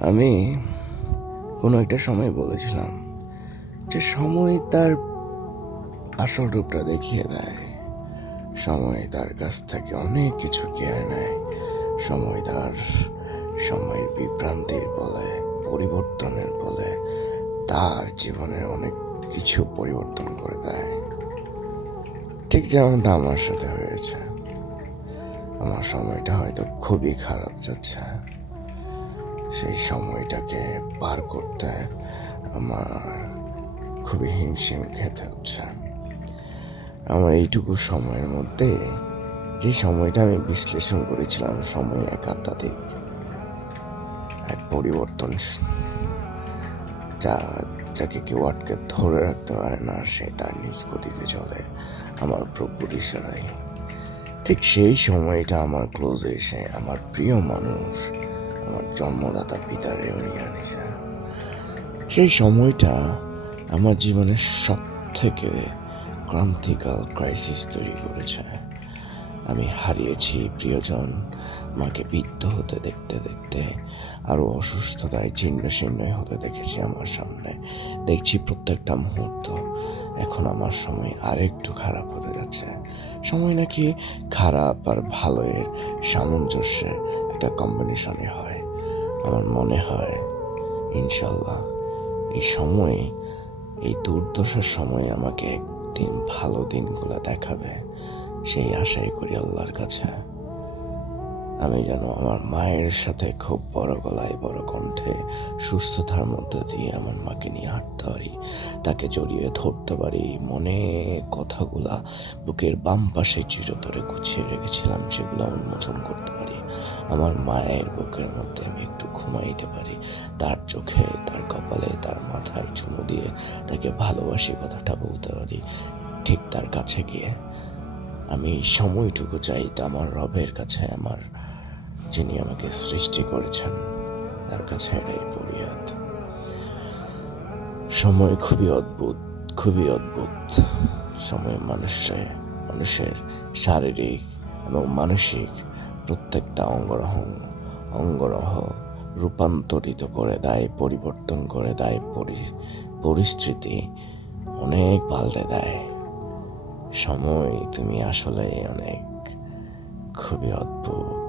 আমি কোনো একটা সময় বলেছিলাম যে সময় তার আসল রূপটা দেখিয়ে দেয়। সময় তার কাছ থেকে অনেক কিছু কেড়ে নেয়। সময়ের বিভ্রান্তির বলে, পরিবর্তনের বলে তার জীবনে অনেক কিছু পরিবর্তন করে দেয়। ঠিক যেমনটা আমার সাথে হয়েছে। আমার সময়টা হয়তো খুবই খারাপ যাচ্ছে। সেই সময়টাকে পার করতে আমার খুবই হিমশিম খেতে হচ্ছে। আমার এইটুকু সময়ের মধ্যে যে সময়টা আমি বিশ্লেষণ করেছিলাম, সময় এক পরিবর্তন, যাকে কেউ আটকে ধরে রাখতে পারে না, সে তার নিজ গতিতে চলে আমার প্রভুর ইশারায়। ঠিক সেই সময়টা আমার ক্লোজে এসে আমার প্রিয় মানুষ, আমার জন্মদাতা পিতার রেউনিয়ে আনেছে। সেই সময়টা আমার জীবনের সব থেকে ক্রান্তিকাল ক্রাইসিস তৈরি করেছে। আমি হারিয়েছি প্রিয়জন, মাকে বৃদ্ধ হতে দেখতে দেখতে আরও অসুস্থতায় ছিন্ন হতে দেখেছি আমার সামনে। দেখছি প্রত্যেকটা মুহূর্ত এখন আমার সময় আরেকটু খারাপ হতে যাচ্ছে। সময় নাকি খারাপ আর ভালোর সামঞ্জস্যে একটা কম্বিনেশনে হয়। আমার মনে হয় ইনশাল্লাহ এই দুর্দশার সময় আমাকে একদিন ভালো দিনগুলো দেখাবে, সেই আশাই করি আল্লাহর কাছে। আমি যেন আমার মায়ের সাথে খুব বড় গলায় বড় কণ্ঠে সুস্থতার মধ্যে দিয়ে আমার মাকে নিয়ে হাঁটতে পারি, তাকে জড়িয়ে ধরতে পারি, মনে কথাগুলা বুকের বাম পাশে চিরতরে গুছিয়ে রেখেছিলাম সেগুলো উন্মোচন করতে পারি। আমার মায়ের বুকের মধ্যে আমি একটু ঘুমাইতে পারি, তার চোখে, তার কপালে, তার মাথায় চুমু দিয়ে তাকে ভালোবাসি কথাটা বলতে পারি। ঠিক তার কাছে গিয়ে আমি এই সময়টুকু চাইতে আমার রবের কাছে, আমার যিনি আমাকে সৃষ্টি করেছেন তার কাছে এটাই ফরিয়াদ। সময় খুবই অদ্ভুত। সময় মানুষের শারীরিক এবং মানসিক প্রত্যেকটা অঙ্গরহ রূপান্তরিত করে দেয়, পরিবর্তন করে দেয়, পরিস্থিতি অনেক পাল্টে দেয়। সময় তুমি আসলে খুবই অদ্ভুত।